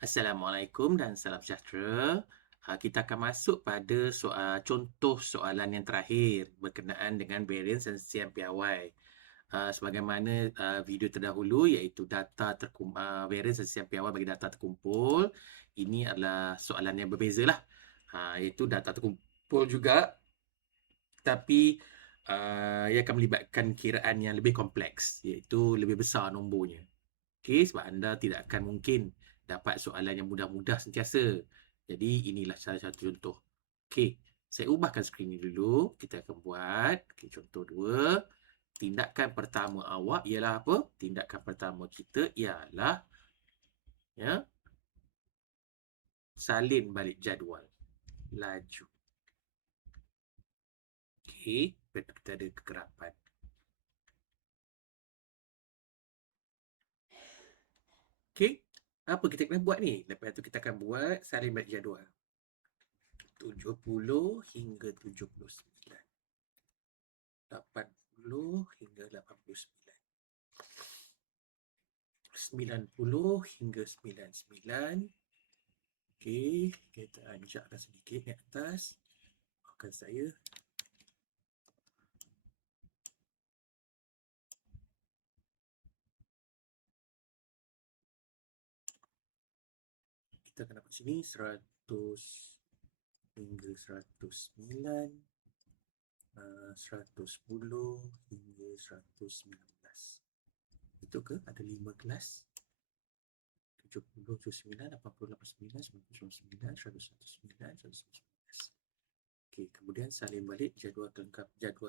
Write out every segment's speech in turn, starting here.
Assalamualaikum dan salam sejahtera. Kita akan masuk pada contoh soalan yang terakhir berkenaan dengan variance dan siam piawai. Sebagaimana video terdahulu iaitu variance dan siam piawai bagi data terkumpul. Ini adalah soalan yang berbeza lah. Iaitu data terkumpul juga tapi ia akan melibatkan kiraan yang lebih kompleks iaitu lebih besar nombornya. Okey, sebab anda tidak akan mungkin dapat soalan yang mudah-mudah sentiasa. Jadi inilah salah satu contoh. Okey, saya ubahkan skrin ni dulu. Kita akan buat contoh 2. Tindakan pertama awak ialah apa? Tindakan pertama kita ialah salin balik jadual laju. Okey, kita ada kegerapan. Okey, apa kita kena buat ni? Lepas tu kita akan buat salin balik jadual. 70 hingga 79. 80 hingga 89. 90 hingga 99. Okey, kita anjakkan sedikit di atas. Maafkan saya. Kita akan dapat sini 100 hingga 109. 110 hingga 119. Betul ke? Ada 5 kelas. 70, 79, 80, 89, 99, 109, 119. Okey, kemudian salin balik jadual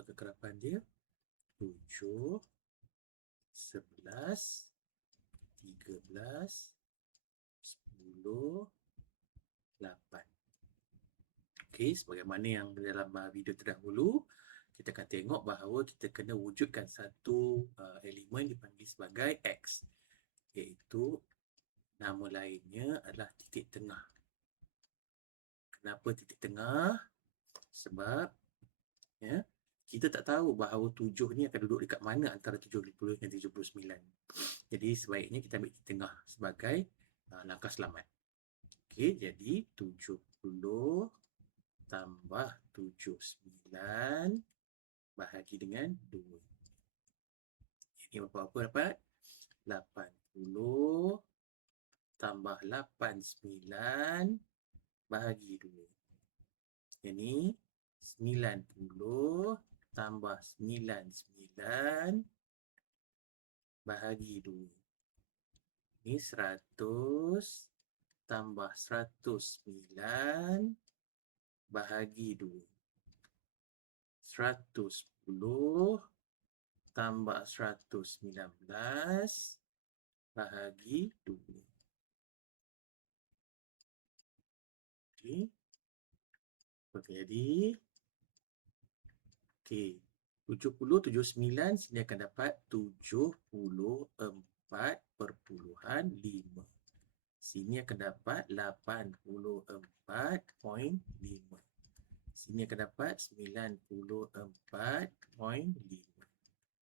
kegerapan dia. 7, 11, 13, 10, 8. Okey, sebagaimana yang dalam video terdahulu, kita akan tengok bahawa kita kena wujudkan satu elemen dipanggil sebagai X, iaitu nama lainnya adalah titik tengah. Kenapa titik tengah? Sebab kita tak tahu bahawa 7 ni akan duduk dekat mana antara 70 dan 79. Jadi sebaiknya kita ambil titik tengah sebagai langkah selamat. Okey, jadi 70 tambah 79 bahagi dengan 2. Ini apa dapat? 80 tambah 89 bahagi 2. Ini 90 tambah 99 bahagi 2. Ini 100 tambah 109 bahagi 2. 110 tambah 119 bahagi 2. Okey. Okey, jadi okey. 70, 79 sini akan dapat 74.5. Sini akan dapat 84.5. Sini akan dapat 94.5.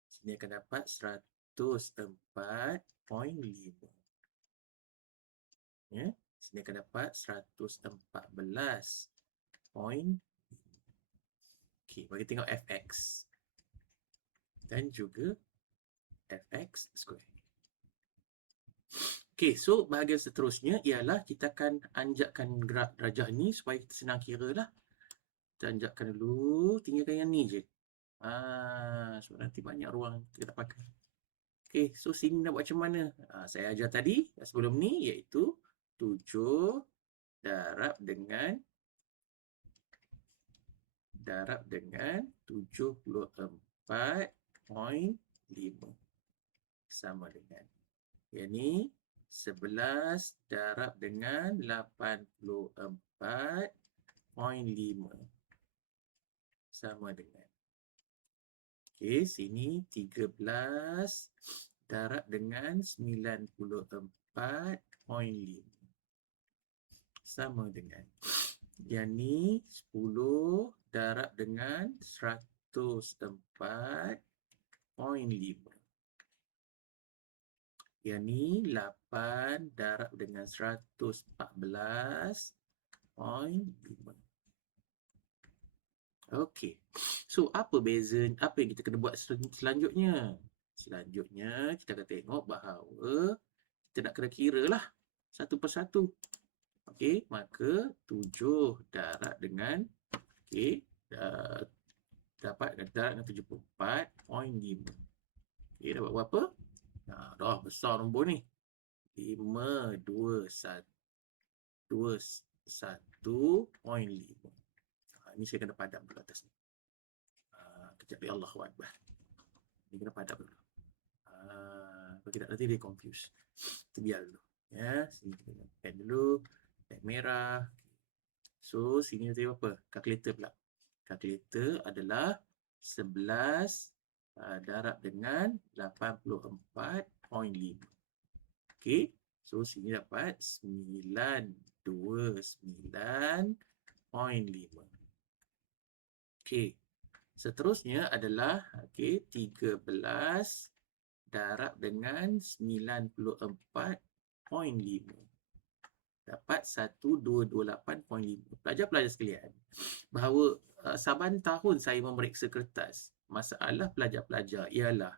Sini akan dapat 104.5. Sini akan dapat 114.5. Okey, bagi tengok fx dan juga fx square. Okey, so bahagian seterusnya ialah kita akan anjakkan gerak darjah ni supaya kita senang kira lah. Kita anjakkan dulu, tinggalkan yang ni je. Sebab nanti banyak ruang kita tak pakai. Okey, so sini nak buat macam mana? Saya ajar tadi sebelum ni iaitu 7 darab dengan 74.5 sama dengan, yang ni 11 darab dengan 84.5 sama dengan. Okey, sini 13 darab dengan 94.5 sama dengan. Yang ni 10 darab dengan 104.5. Yang ni 8 darab dengan 114.5. Okey. So, apa yang kita kena buat selanjutnya? Selanjutnya, kita akan tengok bahawa kita nak kena kira lah satu persatu. Okey, maka 7 darab dengan, okey, dapat darab dengan 74.5. Okey, dapat berapa? Dah besar nombor ni. 521.5. Ni saya kena padam dulu atas ni. Kejap ya, Allahu Akbar. Ni kena padam dulu. Kalau tidak nanti dia confuse. Kita biar dulu. Ya, sini kita pen dulu. Pen merah. So, sini nanti apa? Kalkulator pula. Kalkulator adalah 11 darab dengan 84.5. Okey. So, sini dapat 929.5. Okey. Seterusnya adalah 13 darab dengan 94.5. Dapat 1228.5. Pelajar-pelajar sekalian, bahawa saban tahun saya memeriksa kertas, masalah pelajar-pelajar ialah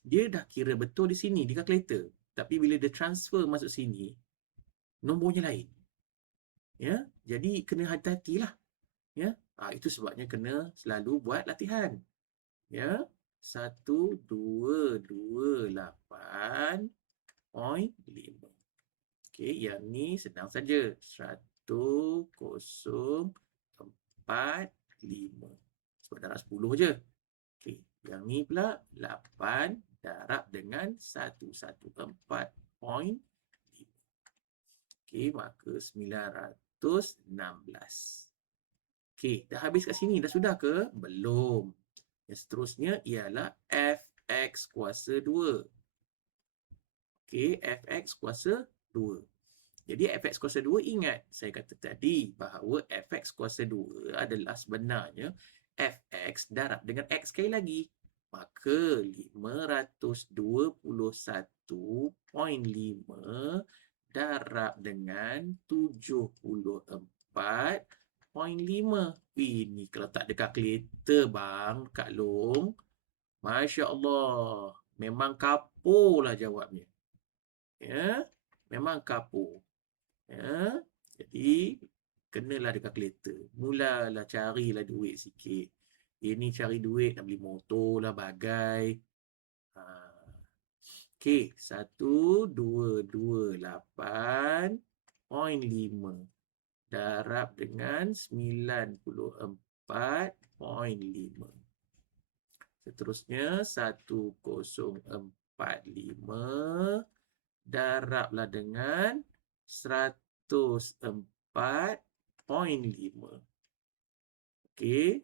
dia dah kira betul di sini di kalkulator, tapi bila dia transfer masuk sini, nombornya lain. Ya, jadi kena hati-hatilah. Ya, itu sebabnya kena selalu buat latihan. Ya, 1228.5. Okey, yang ni senang saja. 1045. Sebab darab 10 je. Okey, yang ni pula 8 darab dengan 114.5. Okey, maka 916. Okey, dah habis kat sini. Dah sudah ke? Belum. Yang seterusnya ialah fx kuasa 2. Okey, fx kuasa 2. Jadi fx kuasa 2, ingat saya kata tadi bahawa fx kuasa 2 adalah sebenarnya fx darab dengan x sekali lagi. Maka 521.5 darab dengan 74.5. Ini kalau tak ada kalkulator bang, Kak Long, Masya Allah, memang kapur lah jawabnya. Ya, memang kapur. Ya, jadi kenalah ada kalkulator. Mulalah carilah duit sikit. Ini cari duit nak beli motor lah, bagai. Okey, 1228.5 darab dengan 94.5. Seterusnya 1045 darablah dengan 104.5. Okey.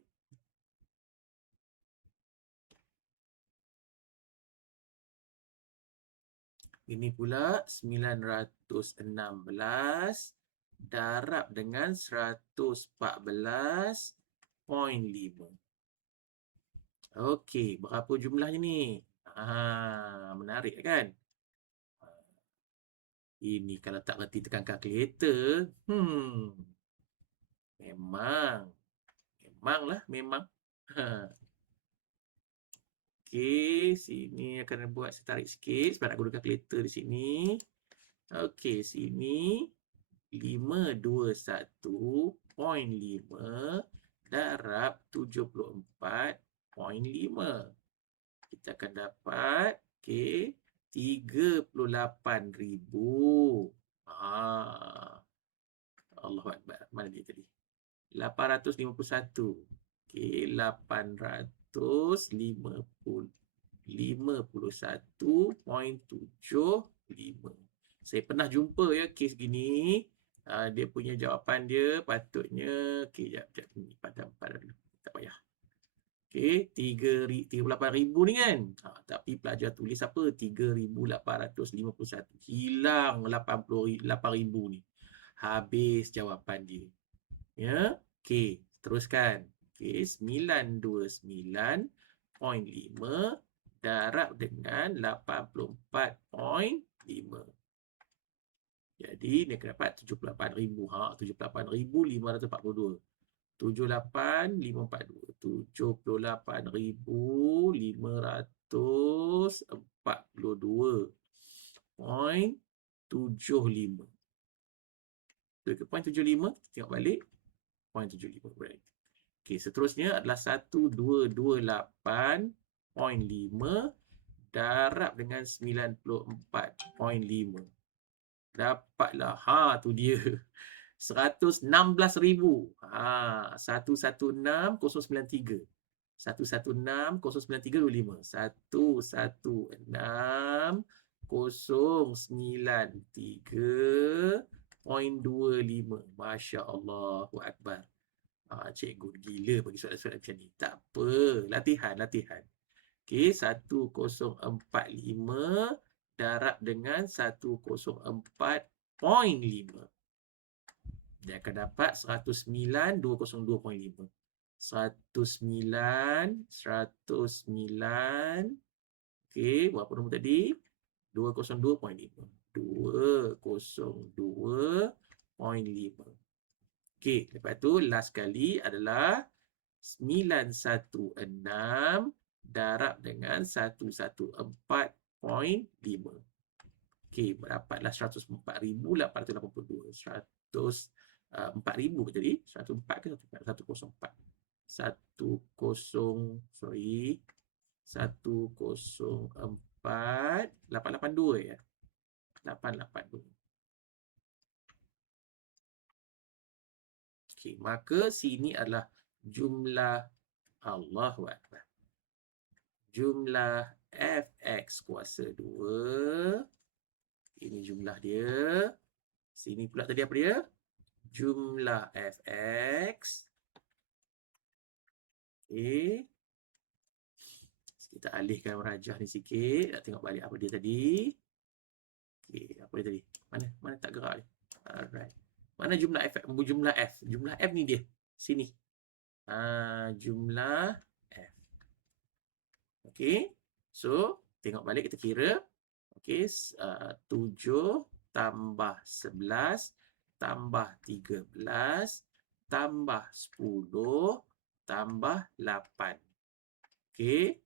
Ini pula 916 darab dengan 114.5. Okey, berapa jumlahnya ni? Menarik kan? Ini kalau tak reti tekan kalkulator, memang. Okey, sini akan buat, saya tarik sikit sebab nak guna kalkulator di sini. Okey, sini 521.5 darab 74.5. Kita akan dapat, okey, 38,000. Allahu Akbar. Mana dia tadi? 851. Okey, 851.75. Saya pernah jumpa ya kes gini. Dia punya jawapan dia patutnya, okey, jap ni padam dulu. Tak payah. Okey, 38,000 ni kan. Tapi pelajar tulis apa? 3,851. Hilang 88,000 ni. Habis jawapan dia. Ya. Okey, teruskan. Okey, 929.5 darab dengan 84.5. 5. Jadi dia akan dapat 78,000. 78,542. 78,542.75. Betul ke point 75? Tengok balik. Point 75. Right. Okey, seterusnya adalah 1228.5 darab dengan 94.5. Dapatlah. Tu dia. 116,000. 116,093. 116,093.25. 116,093.25. Masya Allah. Akbar. Cikgu gila bagi soalan-soalan macam ni. Tak apa. Latihan. Okey, 1045 darab dengan 104.5. Dia akan dapat 109,202.5. 109. Okey, berapa nombor tadi? 202.5. 202.5. Okey, lepas tu last kali adalah 916 darab dengan 114.5. Okey, berdapatlah 104,882. 4,000 ke tadi? 104 ke 104? 104. 104 882 ya. 882. Okey, maka sini adalah jumlah Allahu Akbar. Jumlah fx kuasa 2. Ini jumlah dia. Sini pula tadi apa dia? Jumlah fx. Okey. Kita alihkan rajah ni sikit. Nak tengok balik apa dia tadi. Okey, apa dia tadi? Mana tak gerak ni? Alright. Mana jumlah f? Jumlah f. Jumlah f ni dia. Sini. Jumlah f. Okey. So, tengok balik kita kira. Okey, 7 tambah 11 tambah 13 tambah 10 tambah 8. Okey.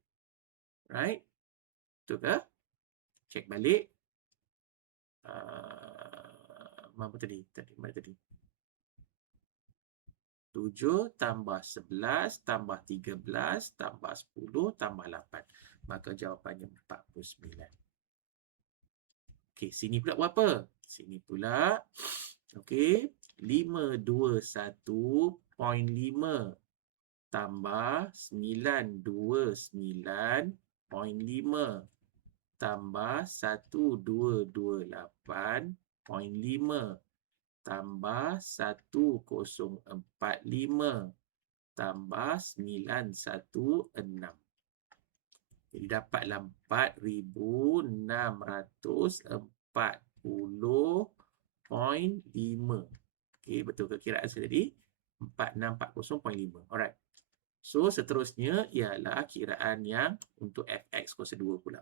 Right? Betul ke? Cek balik. Mana tadi? Mana tadi? 7 tambah 11 tambah 13 tambah 10 tambah 8. Maka jawapannya 49. Okey, sini pula berapa? Sini pula. Okey, 521.5 tambah 929.5 tambah 1228.5 tambah 1045 tambah 916. Jadi dapatlah 4,640.5. Okey, betul ke kiraan saya tadi? 4640.5. Alright. So, seterusnya ialah kiraan yang untuk fx kuasa 2 pula.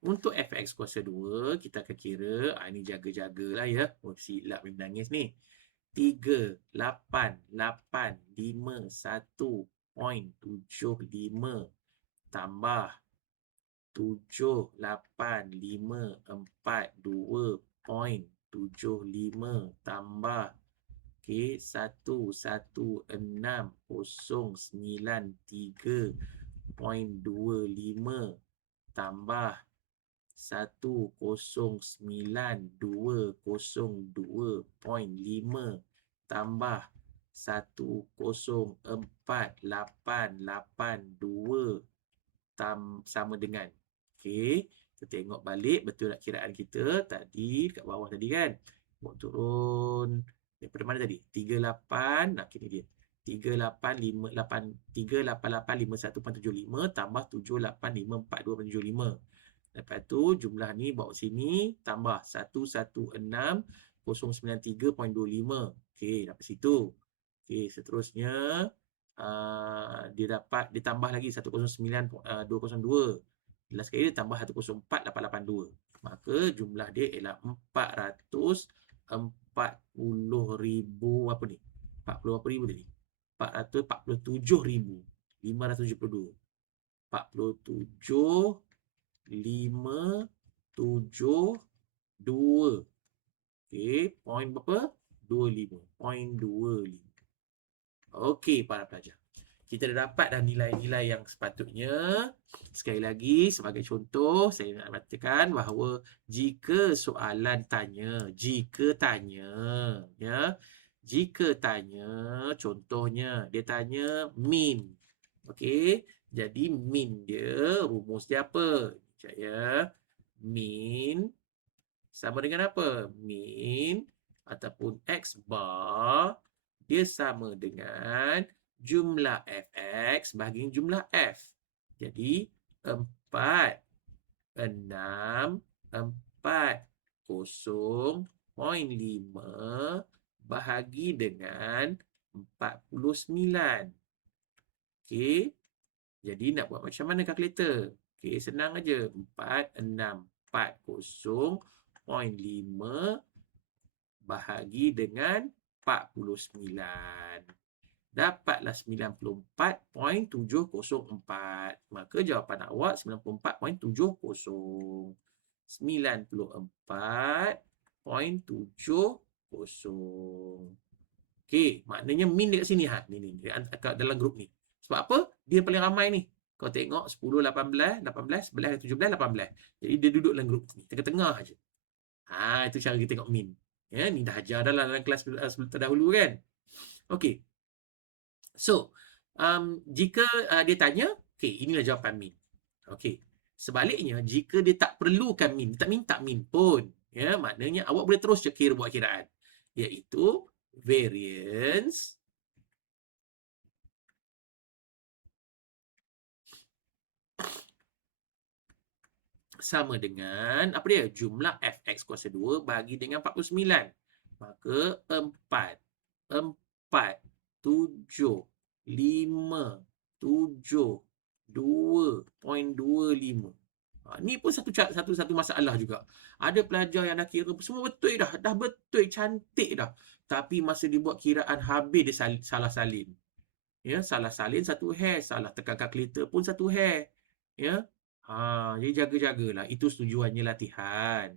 Untuk fx kuasa 2, kita akan kira, ini jaga-jagalah ya. Silap ni menangis ni. 38,551.75 tambah 78,542.75 tambah 116,093.25 tambah 109,202.5 tambah 104,882 sama dengan. Okey, kita tengok balik betul tak kiraan kita tadi kat bawah tadi kan. Buat turun daripada mana tadi? 38, nak kira dia. 38,551.75 tambah 78,542.75. Lepas tu jumlah ni bawa sini tambah 116,093.25. Okey, dapat situ. Okey, seterusnya dia dapat ditambah lagi 109,202. Last sekali dia tambah 104,882. Maka jumlah dia ialah 440,000 apa ni? 40 apa ribu tadi? 447,572. 47,572. Okey, point berapa? 25. Point 25. Okey, para pelajar. Kita dah dapat dah nilai-nilai yang sepatutnya. Sekali lagi, sebagai contoh, saya nak mengatakan bahawa jika soalan tanya, ya, jika tanya, contohnya, dia tanya min. Okey, jadi min dia, rumus dia apa? Sekejap ya. Min sama dengan apa? Min ataupun X bar dia sama dengan jumlah Fx bagi jumlah F. Jadi 4, 6, 40.5 bahagi dengan 49. Okey. Jadi nak buat macam mana kalkulator? Okey, senang aja. 4640.5 bahagi dengan 49. Dapatlah 94.704. Maka jawapan awak 94.70. 94.70. Okey, maknanya min dekat sini. Ni dalam grup ni. Sebab apa? Dia paling ramai ni. Kau tengok 10, 18, 18, 11, 17, 18. Jadi dia duduk dalam grup ni. Tengah-tengah aja. Itu cara kita tengok min. Ya, ni dah ajar dah dalam kelas terdahulu kan. Okey. So, jika dia tanya, okey, inilah jawapan min. Okey. Sebaliknya, jika dia tak perlukan min, dia tak minta min pun, ya, maknanya awak boleh terus je buat kiraan. Iaitu variance sama dengan apa dia? Jumlah fx kuasa 2 bagi dengan 49. Maka 4, 7, 5, 7, 2.25. Ni pun satu masalah juga. Ada pelajar yang dah kira semua betul dah betul, cantik dah. Tapi masa dia buat kiraan habis dia salah salin. Ya, salah salin satu hair, salah tekan kalkulator pun satu hair. Ya. Jadi jaga-jagalah. Itu tujuannya latihan.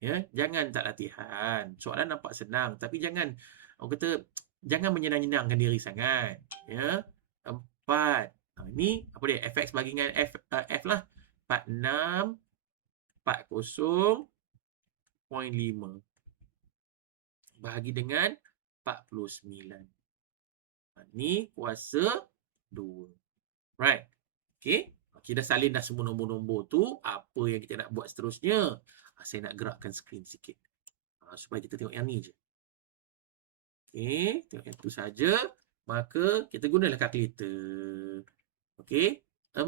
Ya, jangan tak latihan. Soalan nampak senang tapi jangan orang kata jangan menyenang-senangkan diri sangat. Ya. 4. Ni apa dia? Fx bagi dengan F lah. 46 40.5 bahagi dengan 49. Ni kuasa 2. Right. Okey. Kita dah salin dah semua nombor-nombor tu. Apa yang kita nak buat seterusnya? Saya nak gerakkan skrin sikit. Supaya kita tengok yang ni je. Okey. Tengok yang tu saja. Maka kita gunalah kalkulator. Okey. 4,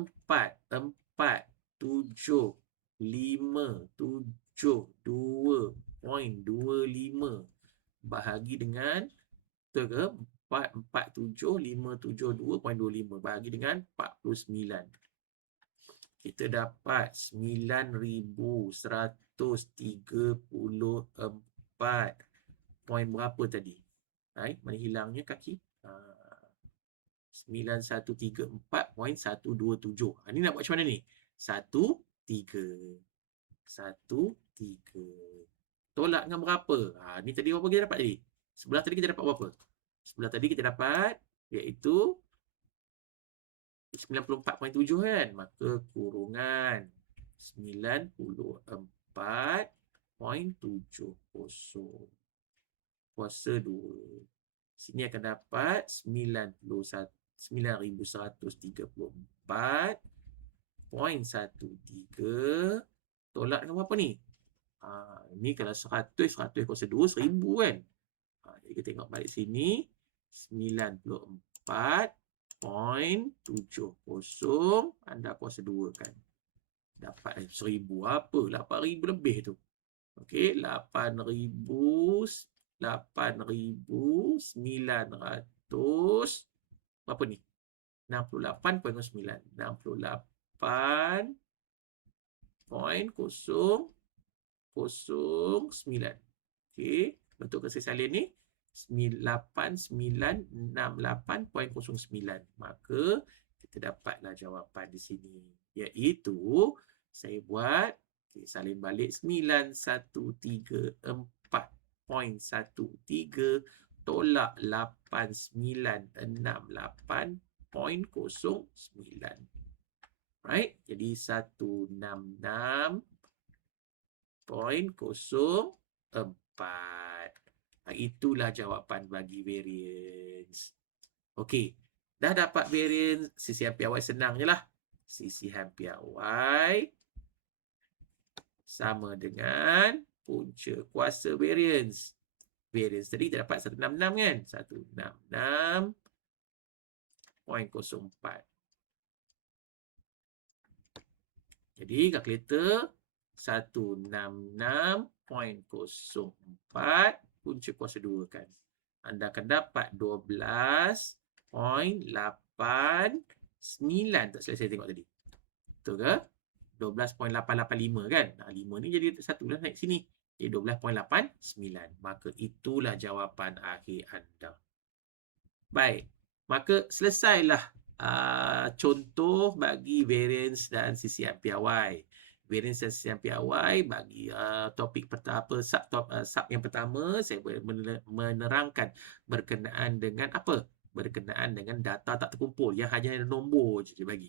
7, 5, 7, 2.25 bahagi dengan betul ke? 447,572.25 bahagi dengan 49. Kita dapat 9,134. Poin berapa tadi? Mana hilangnya kaki? 9134.127. Ni nak buat macam mana ni? 1, 3. 1, 3. Tolak dengan berapa? Ni tadi berapa kita dapat tadi? Sebelah tadi kita dapat berapa? Sebelah tadi kita dapat iaitu 94.7 kan? Maka kurungan 94.70 kuasa 2. Sini akan dapat 9,134.13. Tolak dengan berapa ni? Ni kalau 100 kuasa 2, 1000 kan? Jadi kita tengok balik sini. 94.70. Anda kuasa 2 kan? Dapat 1000 apa? 8,000 lebih tu. Okey, 8,900 berapa ni? 68.9. 68 0.009. Okey, bentuk kasih salin ni 8968.09. Maka kita dapatlah jawapan di sini, iaitu saya buat salin balik 9134.13 tolak 8968.09. Right? Jadi 166.04. Itulah jawapan bagi variance. Okey. Dah dapat variance, sisihan piawai senang je lah. Sisihan piawai sama dengan punca kuasa variance. Variance tadi kita dapat 166 kan? 166.04. Jadi kalkulator 166.04 punca kuasa 2 kan. Anda akan dapat 12.89. Tak silap saya tengok tadi. Betul ke? 12.885 kan. 5 ni jadi 1 dah naik sini. Jadi 12.89. Maka itulah jawapan akhir anda. Baik. Maka selesailah contoh bagi variance dan sisihan piawai. Variance dan sisihan piawai bagi topik pertama, sub yang pertama, saya menerangkan berkenaan dengan apa? Berkenaan dengan data tak terkumpul yang hanya nombor je dia bagi.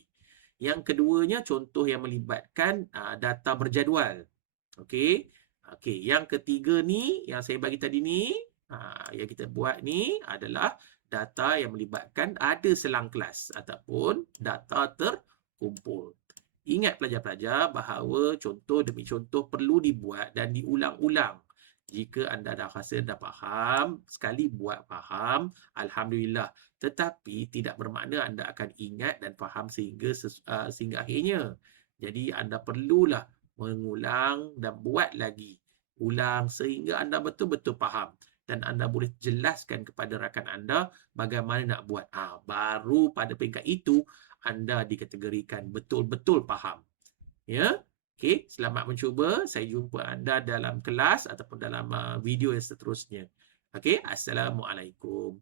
Yang keduanya contoh yang melibatkan data berjadual. Okey. Okey, yang ketiga ni yang saya bagi tadi ni, yang kita buat ni adalah data yang melibatkan ada selang kelas ataupun data terkumpul. Ingat pelajar-pelajar bahawa contoh demi contoh perlu dibuat dan diulang-ulang. Jika anda dah rasa dah faham, sekali buat faham, alhamdulillah. Tetapi tidak bermakna anda akan ingat dan faham sehingga akhirnya. Jadi anda perlulah mengulang dan buat lagi. Ulang sehingga anda betul-betul faham. Dan anda boleh jelaskan kepada rakan anda bagaimana nak buat. Baru pada peringkat itu, anda dikategorikan betul-betul faham. Ya? Okey, selamat mencuba. Saya jumpa anda dalam kelas ataupun dalam video yang seterusnya. Okey, Assalamualaikum.